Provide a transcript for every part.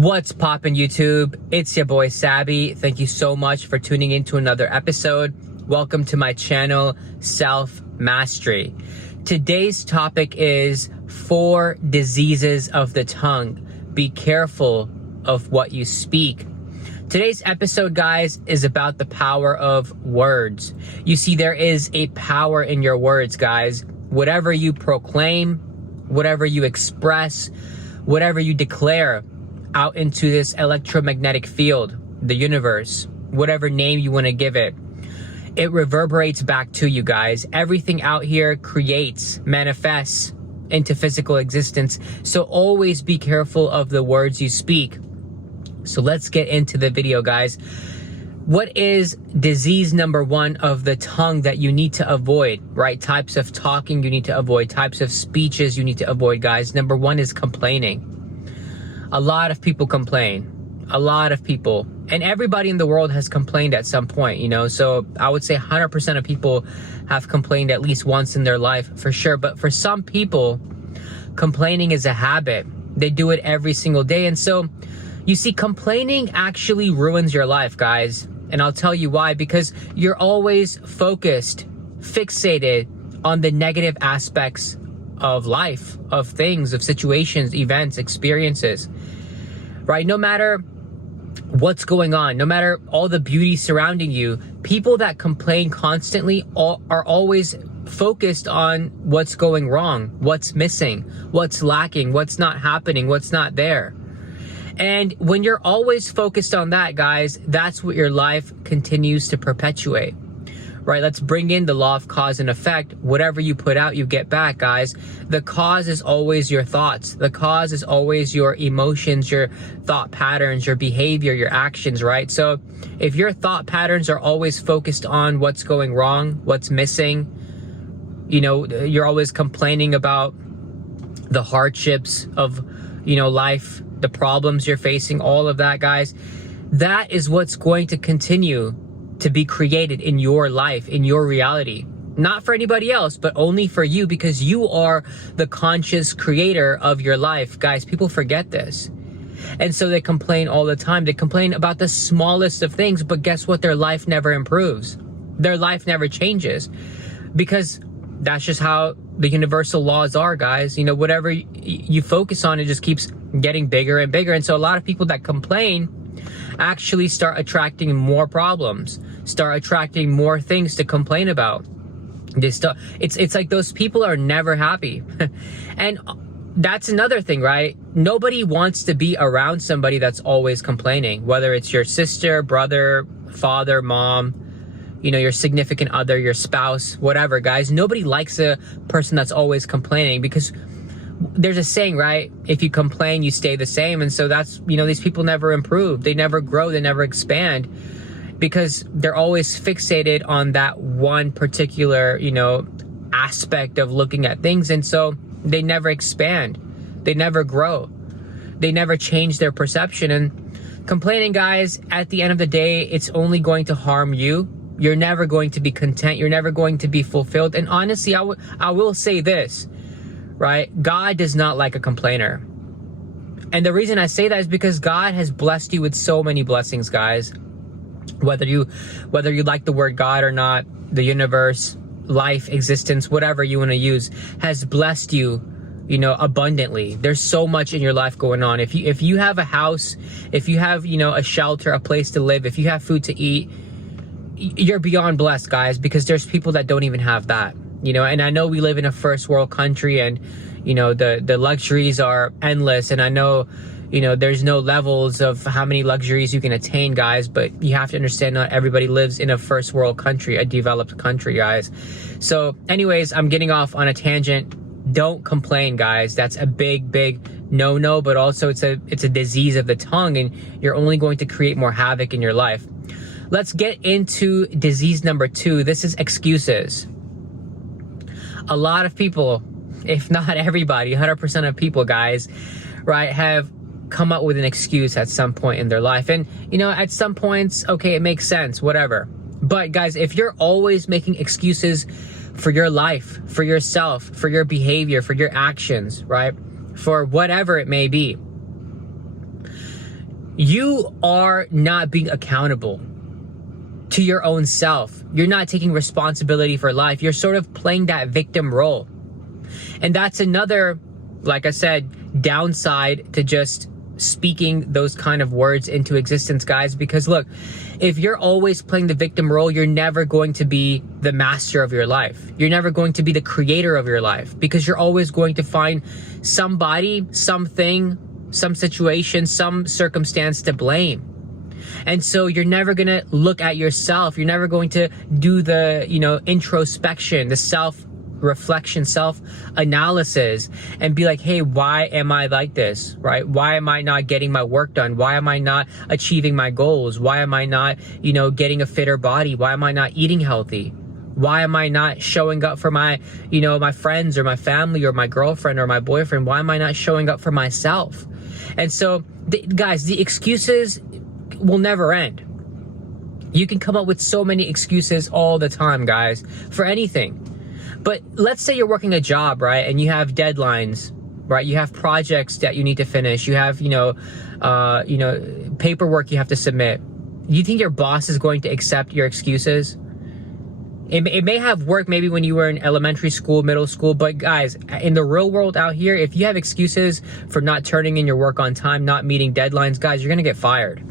What's poppin' YouTube? It's your boy Sabby. Thank you so much for tuning in to another episode. Welcome to my channel, Self Mastery. Today's topic is 4 diseases of the tongue. Be careful of what you speak. Today's episode, guys, is about the power of words. You see, there is a power in your words, guys. Whatever you proclaim, whatever you express, whatever you declare out into this electromagnetic field, the universe, whatever name you want to give it, it reverberates back to you, guys. Everything out here creates, manifests into physical existence. So always be careful of the words you speak. So let's get into the video, guys. What is disease number 1 of the tongue that you need to avoid, right? Types of talking you need to avoid, types of speeches you need to avoid, guys. Number 1 is complaining. A lot of people complain. A lot of people. And everybody in the world has complained at some point, you know? So I would say 100% of people have complained at least once in their life, for sure. But for some people, complaining is a habit. They do it every single day. And so, you see, complaining actually ruins your life, guys. And I'll tell you why. Because you're always focused, fixated on the negative aspects of life, of things, of situations, events, experiences, right? No matter what's going on, no matter all the beauty surrounding you, people that complain constantly are always focused on what's going wrong, what's missing, what's lacking, what's not happening, what's not there. And when you're always focused on that, guys, that's what your life continues to perpetuate. Right, let's bring in the law of cause and effect. Whatever you put out, you get back, guys. The cause is always your thoughts. The cause is always your emotions, your thought patterns, your behavior, your actions, right? So if your thought patterns are always focused on what's going wrong, what's missing, you know, you're always complaining about the hardships of, you know, life, the problems you're facing, all of that, guys, that is what's going to continue to be created in your life, in your reality. Not for anybody else, but only for you, because you are the conscious creator of your life. Guys, people forget this. And so they complain all the time. They complain about the smallest of things, but guess what? Their life never improves. Their life never changes, because that's just how the universal laws are, guys. You know, whatever you focus on, it just keeps getting bigger and bigger. And so a lot of people that complain actually start attracting more problems, start attracting more things to complain about. It's like those people are never happy. And that's another thing, right? Nobody wants to be around somebody that's always complaining, whether it's your sister, brother, father, mom, you know, your significant other, your spouse, whatever, guys. Nobody likes a person that's always complaining, because there's a saying, right? If you complain, you stay the same. And so that's, you know, these people never improve. They never grow. They never expand, because they're always fixated on that one particular, you know, aspect of looking at things. And so they never expand. They never grow. They never change their perception. And complaining, guys, at the end of the day, it's only going to harm you. You're never going to be content. You're never going to be fulfilled. And honestly, I will say this, right? God does not like a complainer. And the reason I say that is because God has blessed you with so many blessings, guys. Whether you like the word God or not, the universe, life, existence, whatever you want to use, has blessed you, you know, abundantly. There's so much in your life going on. If you have a house, if you have, you know, a shelter, a place to live, if you have food to eat, you're beyond blessed, guys, because there's people that don't even have that. You know, and I know we live in a first world country, and, you know, the luxuries are endless. And I know, you know, there's no levels of how many luxuries you can attain, guys. But you have to understand, not everybody lives in a first world country, a developed country, guys. So anyways, I'm getting off on a tangent. Don't complain, guys. That's a big, big no-no, but also it's a disease of the tongue, and you're only going to create more havoc in your life. Let's get into disease number 2. This is excuses. A lot of people, if not everybody, 100% of people, guys, right, have come up with an excuse at some point in their life. And, you know, at some points, okay, it makes sense, whatever. But guys, if you're always making excuses for your life, for yourself, for your behavior, for your actions, right, for whatever it may be, you are not being accountable to your own self. You're not taking responsibility for life. You're sort of playing that victim role. And that's another, like I said, downside to just speaking those kind of words into existence, guys. Because look, if you're always playing the victim role, you're never going to be the master of your life. You're never going to be the creator of your life, because you're always going to find somebody, something, some situation, some circumstance to blame. And so you're never going to look at yourself. You're never going to do the, introspection, the self-reflection, self-analysis, and be like, hey, why am I like this, right? Why am I not getting my work done? Why am I not achieving my goals? Why am I not, getting a fitter body? Why am I not eating healthy? Why am I not showing up for my, my friends or my family or my girlfriend or my boyfriend? Why am I not showing up for myself? And so, guys, the excuses will never end. You can come up with so many excuses all the time, guys, for anything. But let's say you're working a job, right? And you have deadlines, right? You have projects that you need to finish. You have, paperwork you have to submit. You think your boss is going to accept your excuses? It may have worked maybe when you were in elementary school, middle school, but guys, in the real world out here, if you have excuses for not turning in your work on time, not meeting deadlines, guys, you're going to get fired.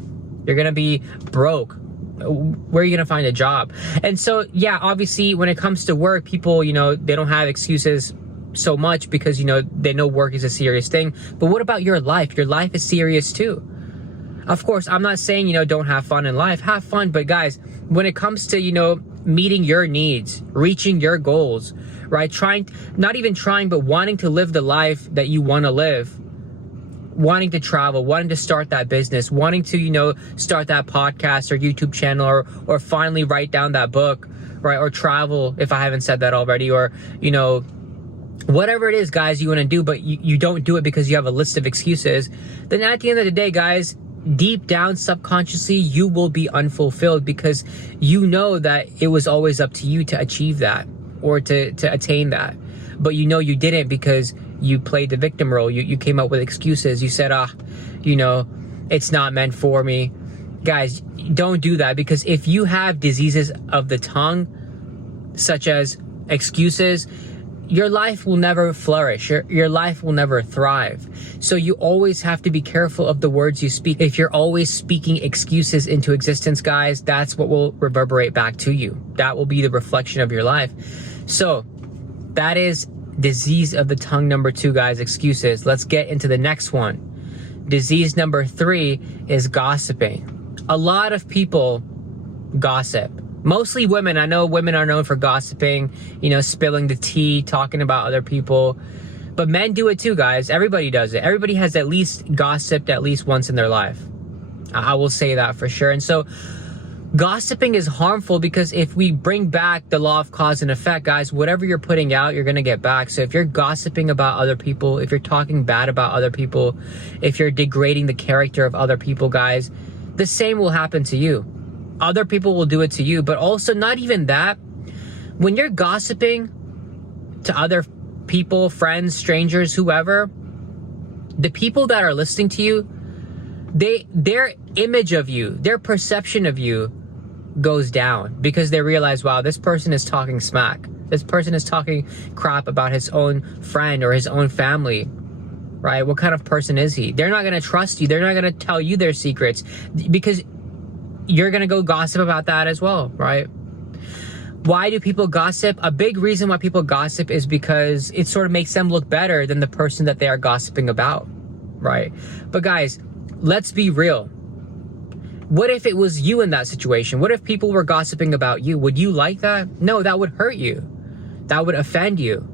You're going to be broke. Where are you going to find a job? And so, yeah, obviously, when it comes to work, people, they don't have excuses so much because, they know work is a serious thing. But what about your life? Your life is serious too. Of course, I'm not saying, don't have fun in life. Have fun. But guys, when it comes to, meeting your needs, reaching your goals, right? Not even trying, but wanting to live the life that you want to live. Wanting to travel, wanting to start that business, wanting to, start that podcast or YouTube channel, or finally write down that book, right? Or travel, if I haven't said that already, or, whatever it is, guys, you want to do, but you don't do it because you have a list of excuses, then at the end of the day, guys, deep down, subconsciously, you will be unfulfilled because you know that it was always up to you to achieve that or to attain that. But you didn't because you played the victim role. You came up with excuses. You said, it's not meant for me. Guys, don't do that, because if you have diseases of the tongue, such as excuses, your life will never flourish. Your life will never thrive. So you always have to be careful of the words you speak. If you're always speaking excuses into existence, guys, that's what will reverberate back to you. That will be the reflection of your life. So that is disease of the tongue number 2, guys, excuses. Let's get into the next one. Disease number 3 is gossiping. A lot of people gossip. Mostly women. I know women are known for gossiping, spilling the tea, talking about other people. But men do it too, guys. Everybody does it. Everybody has at least gossiped at least once in their life. I will say that for sure. And so gossiping is harmful because if we bring back the law of cause and effect, guys, whatever you're putting out, you're going to get back. So if you're gossiping about other people, if you're talking bad about other people, if you're degrading the character of other people, guys, the same will happen to you. Other people will do it to you. But also, not even that, when you're gossiping to other people, friends, strangers, whoever, the people that are listening to you, their image of you, their perception of you goes down because they realize, wow, this person is talking smack. This person is talking crap about his own friend or his own family, right? What kind of person is he? They're not going to trust you. They're not going to tell you their secrets because you're going to go gossip about that as well, right? Why do people gossip? A big reason why people gossip is because it sort of makes them look better than the person that they are gossiping about, right? But guys, let's be real. What if it was you in that situation? What if people were gossiping about you? Would you like that? No, that would hurt you. That would offend you.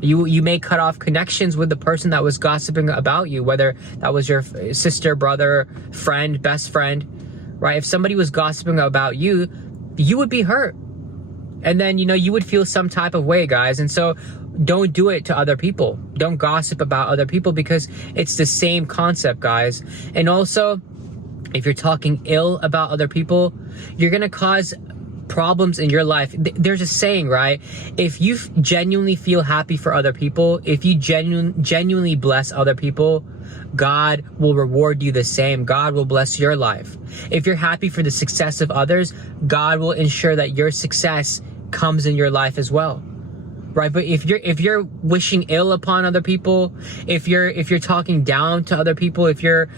You may cut off connections with the person that was gossiping about you, whether that was your sister, brother, friend, best friend, right? If somebody was gossiping about you, you would be hurt. And then, you would feel some type of way, guys. And so don't do it to other people. Don't gossip about other people because it's the same concept, guys. And also, if you're talking ill about other people, you're going to cause problems in your life, there's a saying, right? If you genuinely feel happy for other people, if you genuinely bless other people, God will reward you the same. God will bless your life. If you're happy for the success of others, God will ensure that your success comes in your life as well. Right? But if you're wishing ill upon other people, if you're talking down to other people, if you're,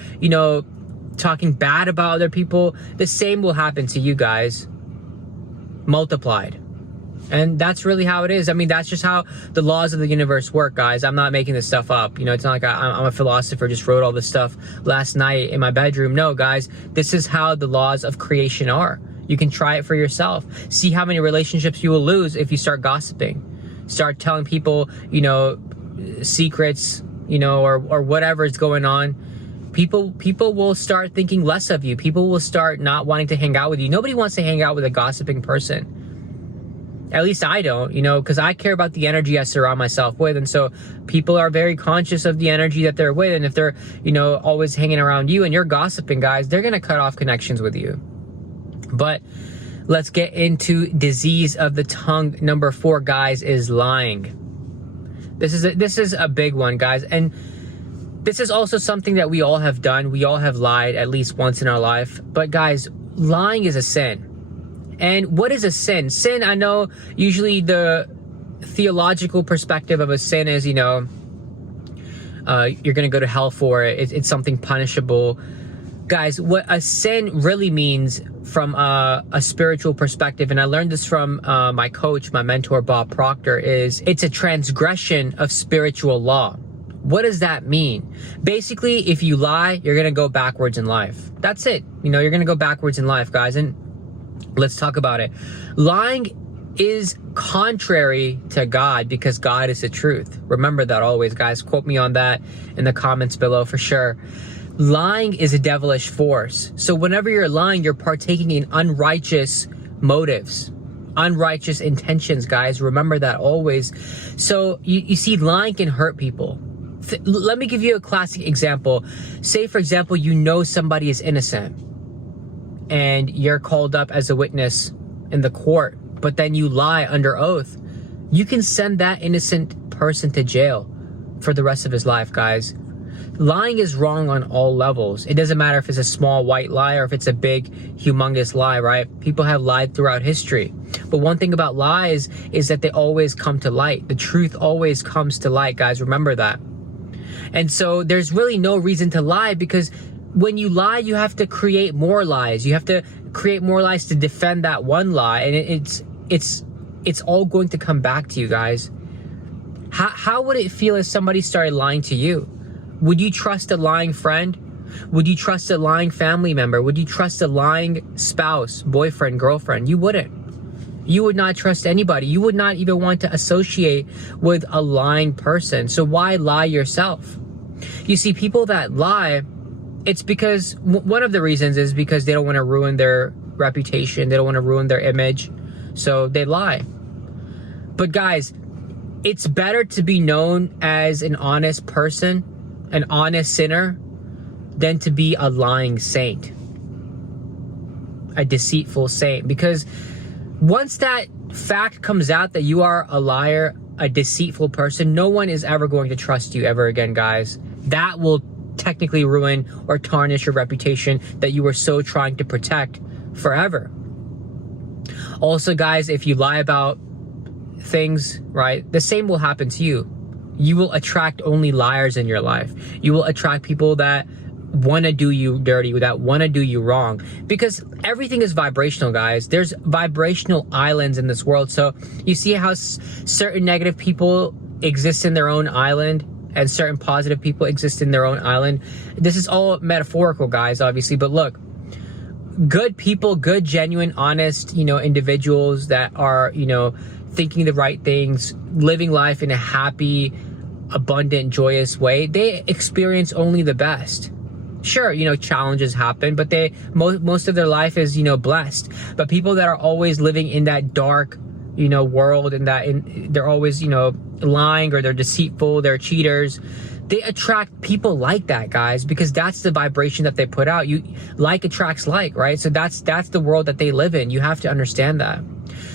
talking bad about other people, the same will happen to you guys, multiplied. And that's really how it is. I mean, that's just how the laws of the universe work, guys. I'm not making this stuff up. It's not like I'm a philosopher, just wrote all this stuff last night in my bedroom. No, guys, this is how the laws of creation are. You can try it for yourself. See how many relationships you will lose if you start gossiping. Start telling people, secrets, or whatever is going on. People will start thinking less of you. People will start not wanting to hang out with you. Nobody wants to hang out with a gossiping person. At least I don't, because I care about the energy I surround myself with. And so people are very conscious of the energy that they're with. And if they're, always hanging around you and you're gossiping, guys, they're going to cut off connections with you. But let's get into disease of the tongue. Number 4, guys, is lying. This is a big one, guys. And this is also something that we all have done. We all have lied at least once in our life. But guys, lying is a sin. And what is a sin? Sin, I know usually the theological perspective of a sin is, you're going to go to hell for it. It's something punishable. Guys, what a sin really means from a spiritual perspective, and I learned this from my coach, my mentor, Bob Proctor, is it's a transgression of spiritual law. What does that mean? Basically, if you lie, you're going to go backwards in life. That's it. You're going to go backwards in life, guys. And let's talk about it. Lying is contrary to God because God is the truth. Remember that always, guys. Quote me on that in the comments below for sure. Lying is a devilish force. So whenever you're lying, you're partaking in unrighteous motives, unrighteous intentions, guys. Remember that always. So you see, lying can hurt people. Let me give you a classic example. Say, for example, somebody is innocent and you're called up as a witness in the court, but then you lie under oath. You can send that innocent person to jail for the rest of his life, guys. Lying is wrong on all levels. It doesn't matter if it's a small white lie or if it's a big, humongous lie, right? People have lied throughout history. But one thing about lies is that they always come to light. The truth always comes to light, guys. Remember that. And so there's really no reason to lie, because when you lie, you have to create more lies. You have to create more lies to defend that one lie. And it's all going to come back to you, guys. How would it feel if somebody started lying to you? Would you trust a lying friend? Would you trust a lying family member? Would you trust a lying spouse, boyfriend, girlfriend? You wouldn't. You would not trust anybody. You would not even want to associate with a lying person. So why lie yourself? You see, people that lie, it's because one of the reasons is because they don't want to ruin their reputation. They don't want to ruin their image. So they lie. But guys, it's better to be known as an honest person, an honest sinner, than to be a lying saint, a deceitful saint. Because once that fact comes out that you are a liar, a deceitful person, no one is ever going to trust you ever again, guys. That will technically ruin or tarnish your reputation that you were so trying to protect forever. Also, guys, if you lie about things, right, the same will happen to you. You will attract only liars in your life. You will attract people that want to do you dirty, that want to do you wrong, because everything is vibrational, guys. There's vibrational islands in this world. So you see how certain negative people exist in their own island and certain positive people exist in their own island. This is all metaphorical, guys, obviously, but look, good people, good, genuine, honest, individuals that are, thinking the right things, living life in a happy, abundant, joyous way, they experience only the best. Sure, challenges happen, but most of their life is, blessed. But people that are always living in that dark, world, and they're always, lying, or they're deceitful, they're cheaters, they attract people like that, guys, because that's the vibration that they put out. Like attracts like, right? So that's the world that they live in. You have to understand that.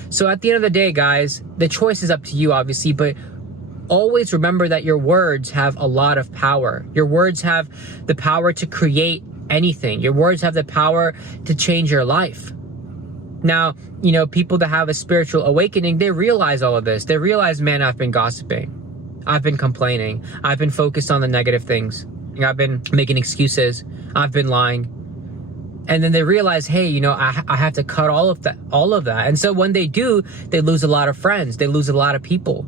So at the end of the day, guys, the choice is up to you, obviously, but always remember that your words have a lot of power. Your words have the power to create anything. Your words have the power to change your life. Now, people that have a spiritual awakening, they realize all of this. They realize, man, I've been gossiping. I've been complaining. I've been focused on the negative things. I've been making excuses. I've been lying. And then they realize, hey, I have to cut all of that. And so when they do, they lose a lot of friends. They lose a lot of people,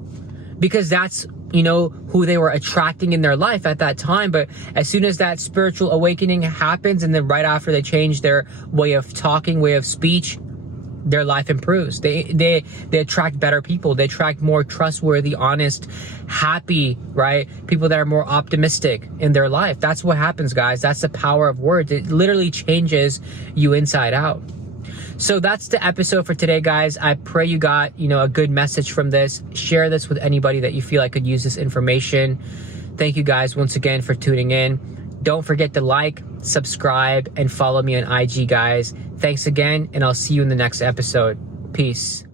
because that's, who they were attracting in their life at that time. But as soon as that spiritual awakening happens, and then right after they change their way of talking, way of speech, their life improves. They attract better people. They attract more trustworthy, honest, happy, right? People that are more optimistic in their life. That's what happens, guys. That's the power of words. It literally changes you inside out. So that's the episode for today, guys. I pray you got, a good message from this. Share this with anybody that you feel like could use this information. Thank you guys once again for tuning in. Don't forget to like, subscribe, and follow me on IG, guys. Thanks again, and I'll see you in the next episode. Peace.